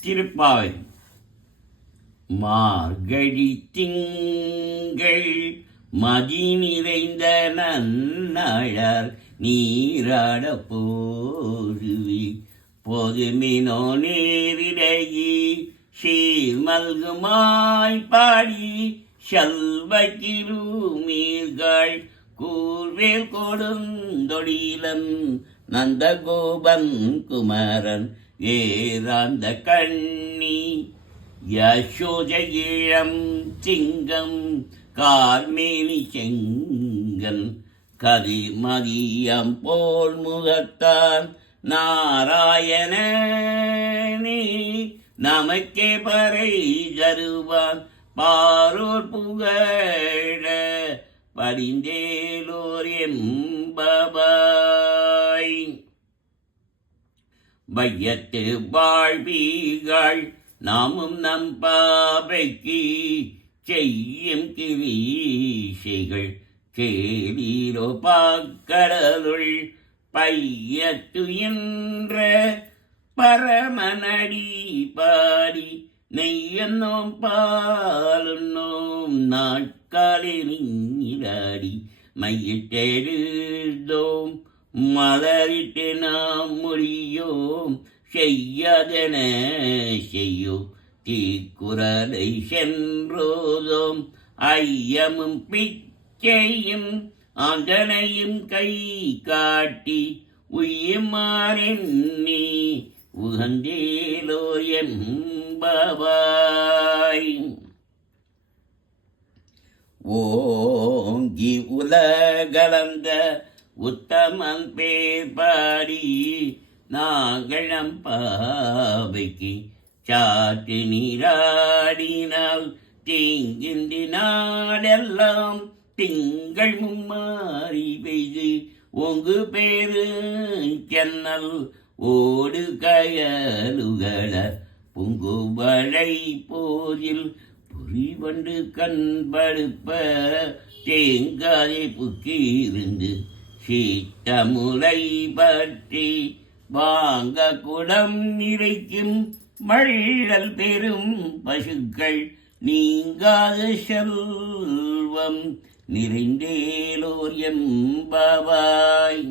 திருப்பாவை மார்கழி திங்கள் மதி நிறைந்த நன்னாழார் நீராட போதுவி பொதுமினோ நேரிடையி சீர் மல்குமாய் பாடி செல்வக்கிருமீர்கள் கூர்வேல் கொடுந்தொழிலன் நந்தகோபன் குமரன் ஏராந்த கண்ணி யசோத இளம் சிங்கம் கார்மேனி செங்கன் கதிர்மதியம் போல் முகத்தான் நாராயணனே நமக்கே பறை தருவான் பாரோர் புகழ படிந்தேலோர் எம்பபாய் வையத்து வாழ்வீர்கள் நாமும் நம் பாவைக்கு செய்யும் கிரீசைகள் கேளீரோ பாக்கடலுள் பையத்து என்ற பரமனடி பாடி நெய்யன்னோம் பாலுன்னோம் நாட்காலே நீராடி மையிட்டெழுதோம் மலரிட்டு நாம் மொழியோம் செய்யாதன செய்யோ தீக்குறளை சென்றோதோம் ஐயமும் பிச்சையும் ஆண்டனையும் கை காட்டி உய்யுமாறெண்ணி உகந்தேலோ எம்பபாய் ஓங்கி உலகலந்த உத்தமன் பேர் பாடி நாங்களம் பாவைக்கு சாற்று நீராடினால் தீங்கின்றி நாடெல்லாம் திங்கள் மும்மாறி பெய்து ஒங்கு பேரு சென்னல் ஓடு கயலுகள புங்குவளை போதில் புரிவண்டு கண்படுப்ப தேங்காதை புக்கியிருந்து சீட்டமுலை பற்றி வாங்க குடம் நிறைக்கும் மழல் பெரும் பசுக்கள் நீங்காத செல்வம் நிறைந்தேலோர் எம்பபாய்